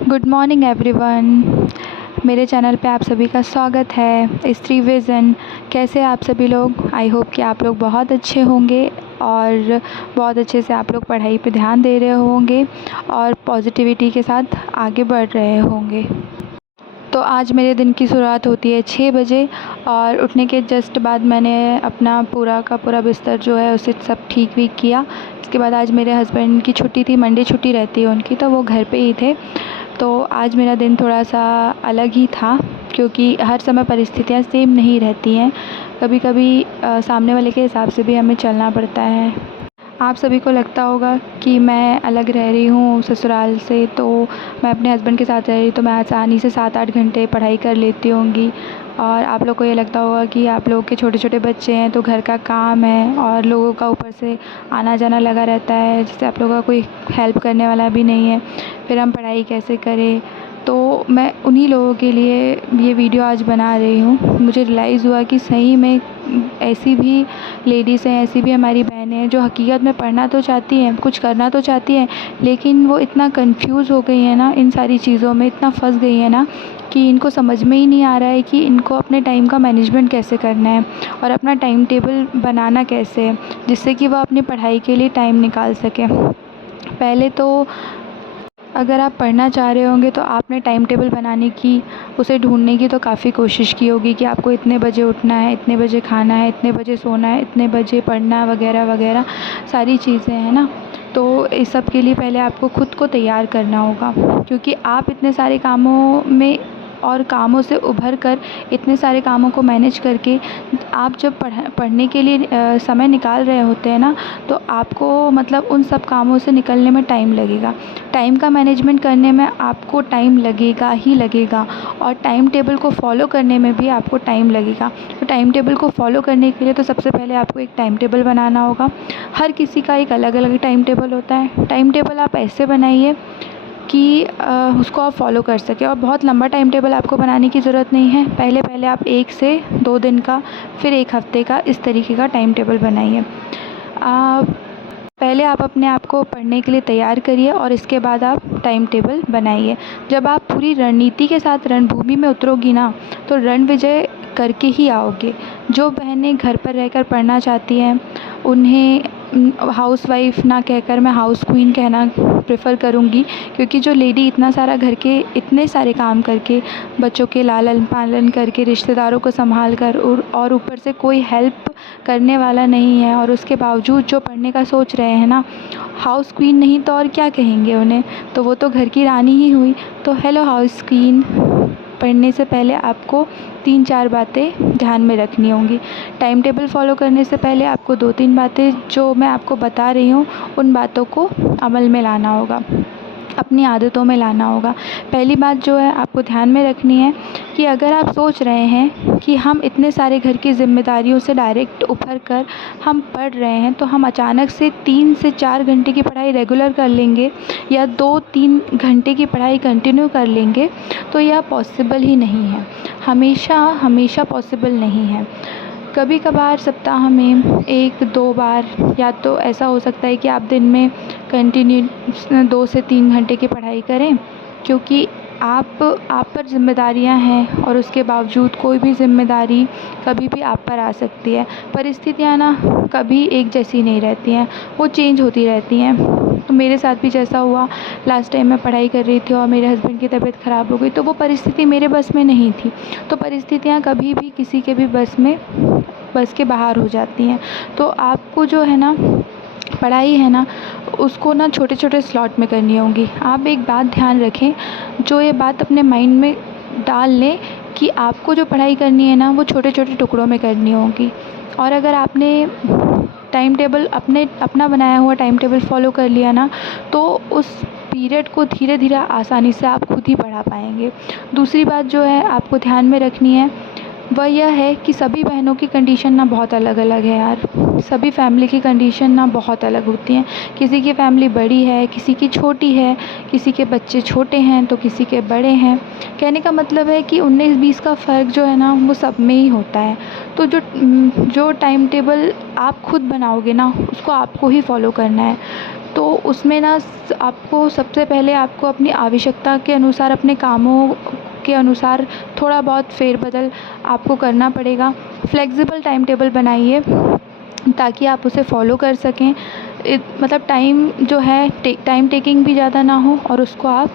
Good morning everyone. मेरे channel पे आप सभी का स्वागत है। स्त्री विज़न। कैसे आप सभी लोग? आई होप कि आप लोग बहुत अच्छे होंगे और बहुत अच्छे से आप लोग पढ़ाई पे ध्यान दे रहे होंगे और पॉजिटिविटी के साथ आगे बढ़ रहे होंगे। तो आज मेरे दिन की शुरुआत होती है 6 बजे और उठने के जस्ट बाद मैंने अपना पूरा का पूरा बिस्तर जो है उसे सब ठीक भी किया। इसके बाद आज मेरे हस्बैंड की छुट्टी थी, मंडे छुट्टी रहती है उनकी, तो वो घर पे ही थे। तो आज मेरा दिन थोड़ा सा अलग ही था क्योंकि हर समय परिस्थितियाँ सेम नहीं रहती हैं। कभी कभी सामने वाले के हिसाब से भी हमें चलना पड़ता है। आप सभी को लगता होगा कि मैं अलग रह रही हूँ ससुराल से, तो मैं अपने हस्बैंड के साथ रह रही, तो मैं आसानी से 7-8 घंटे पढ़ाई कर लेती होंगी। और आप लोग को ये लगता होगा कि आप लोग के छोटे छोटे बच्चे हैं तो घर का काम है और लोगों का ऊपर से आना जाना लगा रहता है, जिससे आप लोगों का कोई हेल्प करने वाला भी नहीं है, फिर हम पढ़ाई कैसे करें। तो मैं उन्हीं लोगों के लिए ये वीडियो आज बना रही हूँ। मुझे रियलाइज़ हुआ कि सही में ऐसी भी लेडीज़ हैं, ऐसी भी हमारी बहनें हैं जो हकीकत में पढ़ना तो चाहती हैं, कुछ करना तो चाहती हैं, लेकिन वो इतना कंफ्यूज हो गई हैं ना, इन सारी चीज़ों में इतना फंस गई हैं ना कि इनको समझ में ही नहीं आ रहा है कि इनको अपने टाइम का मैनेजमेंट कैसे करना है और अपना टाइम टेबल बनाना कैसे है, जिससे कि वह अपनी पढ़ाई के लिए टाइम निकाल सकें। पहले तो अगर आप पढ़ना चाह रहे होंगे तो आपने टाइम टेबल बनाने की, उसे ढूंढने की तो काफ़ी कोशिश की होगी कि आपको इतने बजे उठना है, इतने बजे खाना है, इतने बजे सोना है, इतने बजे पढ़ना वगैरह वगैरह सारी चीज़ें हैं ना। तो इस सब के लिए पहले आपको खुद को तैयार करना होगा, क्योंकि आप इतने सारे कामों में और कामों से उभर कर इतने सारे कामों को मैनेज करके आप जब पढ़ने के लिए समय निकाल रहे होते हैं ना, तो आपको मतलब उन सब कामों से निकलने में टाइम लगेगा। टाइम का मैनेजमेंट करने में आपको टाइम लगेगा ही लगेगा और टाइम टेबल को फॉलो करने में भी आपको टाइम लगेगा। तो टाइम टेबल को फॉलो करने के लिए तो सबसे पहले आपको एक टाइम टेबल बनाना होगा। हर किसी का एक अलग अलग टाइम टेबल होता है। टाइम टेबल आप ऐसे बनाइए कि उसको आप फॉलो कर सकें, और बहुत लंबा टाइम टेबल आपको बनाने की ज़रूरत नहीं है। पहले पहले आप 1 से 2 दिन का, फिर 1 हफ़्ते का, इस तरीके का टाइम टेबल बनाइए। पहले आप अपने आप को पढ़ने के लिए तैयार करिए और इसके बाद आप टाइम टेबल बनाइए। जब आप पूरी रणनीति के साथ रणभूमि में उतरोगी ना, तो रण विजय करके ही आओगे। जो बहनें घर पर रहकर पढ़ना चाहती हैं उन्हें हाउसवाइफ़ ना कहकर मैं हाउस क्वीन कहना प्रेफर करूँगी, क्योंकि जो लेडी इतना सारा घर के इतने सारे काम करके, बच्चों के लालन पालन करके, रिश्तेदारों को संभाल कर और ऊपर से कोई हेल्प करने वाला नहीं है, और उसके बावजूद जो पढ़ने का सोच रहे हैं ना, हाउस क्वीन नहीं तो और क्या कहेंगे उन्हें, तो वो तो घर की रानी ही हुई। तो हेलो हाउस क्वीन, पढ़ने से पहले आपको 3-4 बातें ध्यान में रखनी होंगी। टाइम टेबल फॉलो करने से पहले आपको 2-3 बातें जो मैं आपको बता रही हूँ उन बातों को अमल में लाना होगा, अपनी आदतों में लाना होगा। पहली बात जो है आपको ध्यान में रखनी है कि अगर आप सोच रहे हैं कि हम इतने सारे घर की ज़िम्मेदारियों से डायरेक्ट उभर कर हम पढ़ रहे हैं, तो हम अचानक से 3 से 4 घंटे की पढ़ाई रेगुलर कर लेंगे या 2-3 घंटे की पढ़ाई कंटिन्यू कर लेंगे, तो यह पॉसिबल ही नहीं है। हमेशा हमेशा पॉसिबल नहीं है। कभी कभार सप्ताह में 1-2 बार, या तो ऐसा हो सकता है कि आप दिन में कंटिन्यू 2 से 3 घंटे की पढ़ाई करें, क्योंकि आप पर ज़िम्मेदारियां हैं और उसके बावजूद कोई भी ज़िम्मेदारी कभी भी आप पर आ सकती है। परिस्थितियां ना कभी एक जैसी नहीं रहती हैं, वो चेंज होती रहती हैं। तो मेरे साथ भी जैसा हुआ, लास्ट टाइम मैं पढ़ाई कर रही थी और मेरे हस्बैंड की तबीयत ख़राब हो गई, तो वो परिस्थिति मेरे बस में नहीं थी। तो परिस्थितियां कभी भी किसी के भी बस के बाहर हो जाती हैं। तो आपको जो है ना पढ़ाई है ना, उसको ना छोटे छोटे स्लॉट में करनी होगी। आप एक बात ध्यान रखें, जो ये बात अपने माइंड में डाल लें कि आपको जो पढ़ाई करनी है ना, वो छोटे छोटे टुकड़ों में करनी होगी। और अगर आपने टाइम टेबल अपना बनाया हुआ टाइम टेबल फॉलो कर लिया ना, तो उस पीरियड को धीरे धीरे आसानी से आप खुद ही पढ़ा पाएंगे। दूसरी बात जो है आपको ध्यान में रखनी है, वह यह है कि सभी बहनों की कंडीशन ना बहुत अलग अलग है यार। सभी फैमिली की कंडीशन ना बहुत अलग होती हैं। किसी की फैमिली बड़ी है, किसी की छोटी है, किसी के बच्चे छोटे हैं तो किसी के बड़े हैं। कहने का मतलब है कि 19-20 का फ़र्क जो है ना, वो सब में ही होता है। तो जो टाइम टेबल आप खुद बनाओगे ना, उसको आपको ही फॉलो करना है। तो तो उसमें ना आपको सबसे पहले आपको अपनी आवश्यकता के अनुसार, अपने कामों के अनुसार थोड़ा बहुत फेरबदल आपको करना पड़ेगा। फ्लेक्सिबल टाइम टेबल बनाइए ताकि आप उसे फॉलो कर सकें। मतलब टाइम जो है टाइम टेकिंग भी ज़्यादा ना हो और उसको आप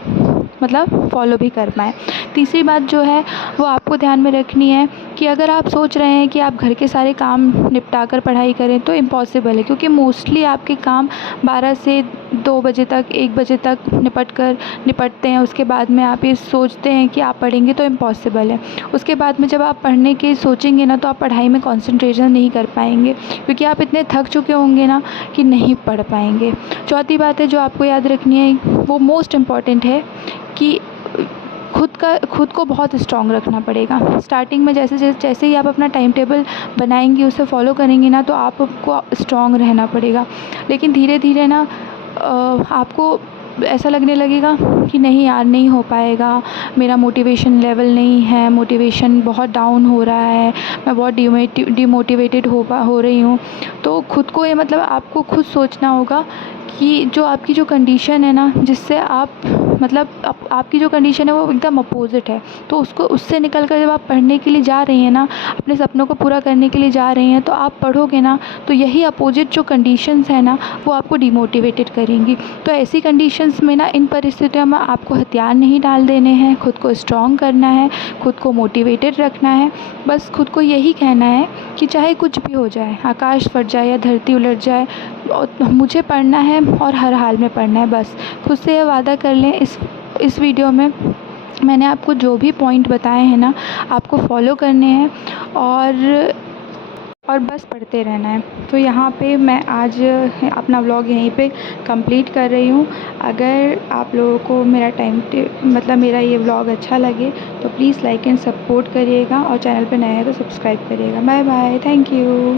मतलब फॉलो भी कर पाएँ। तीसरी बात जो है वो आपको ध्यान में रखनी है कि अगर आप सोच रहे हैं कि आप घर के सारे काम निपटा कर पढ़ाई करें तो इम्पॉसिबल है, क्योंकि मोस्टली आपके काम 12 से 2 बजे तक, 1 बजे तक निपटते हैं। उसके बाद में आप ये सोचते हैं कि आप पढ़ेंगे तो इम्पॉसिबल है। उसके बाद में जब आप पढ़ने की सोचेंगे ना तो आप पढ़ाई में कंसंट्रेशन नहीं कर पाएंगे, क्योंकि आप इतने थक चुके होंगे ना कि नहीं पढ़ पाएंगे। चौथी बात है जो आपको याद रखनी है, वो मोस्ट इम्पॉर्टेंट है कि खुद को बहुत स्ट्रॉन्ग रखना पड़ेगा। स्टार्टिंग में जैसे ही आप अपना टाइम टेबल बनाएंगी, उसे फॉलो करेंगी ना, तो आपको स्ट्रॉन्ग रहना पड़ेगा। लेकिन धीरे धीरे ना आपको ऐसा लगने लगेगा कि नहीं यार, नहीं हो पाएगा, मेरा मोटिवेशन लेवल नहीं है, मोटिवेशन बहुत डाउन हो रहा है, मैं बहुत डिमोटिवेटेड हो रही हूँ। तो खुद को ये मतलब आपको खुद सोचना होगा कि जो आपकी जो कंडीशन है ना, जिससे आप मतलब आपकी जो कंडीशन है वो एकदम अपोज़िट है, तो उससे निकल कर जब आप पढ़ने के लिए जा रही हैं ना, अपने सपनों को पूरा करने के लिए जा रही हैं, तो आप पढ़ोगे ना तो यही अपोज़िट जो कंडीशंस है ना वो आपको डिमोटिवेटेड करेंगी। तो ऐसी कंडीशंस में ना, इन परिस्थितियों में आपको हथियार नहीं डाल देने हैं, खुद को स्ट्रॉन्ग करना है, खुद को मोटिवेटेड रखना है। बस खुद को यही कहना है कि चाहे कुछ भी हो जाए, आकाश फट जाए या धरती उलट जाए, मुझे पढ़ना है और हर हाल में पढ़ना है। बस खुद से ये वादा कर लें। इस वीडियो में मैंने आपको जो भी पॉइंट बताए हैं ना, आपको फॉलो करने हैं और बस पढ़ते रहना है। तो यहाँ पे मैं आज अपना व्लॉग यहीं पे कंप्लीट कर रही हूँ। अगर आप लोगों को मेरा ये व्लॉग अच्छा लगे तो प्लीज़ लाइक एंड सपोर्ट करिएगा, और चैनल पे नए हैं तो सब्सक्राइब करिएगा। Bye bye, thank you.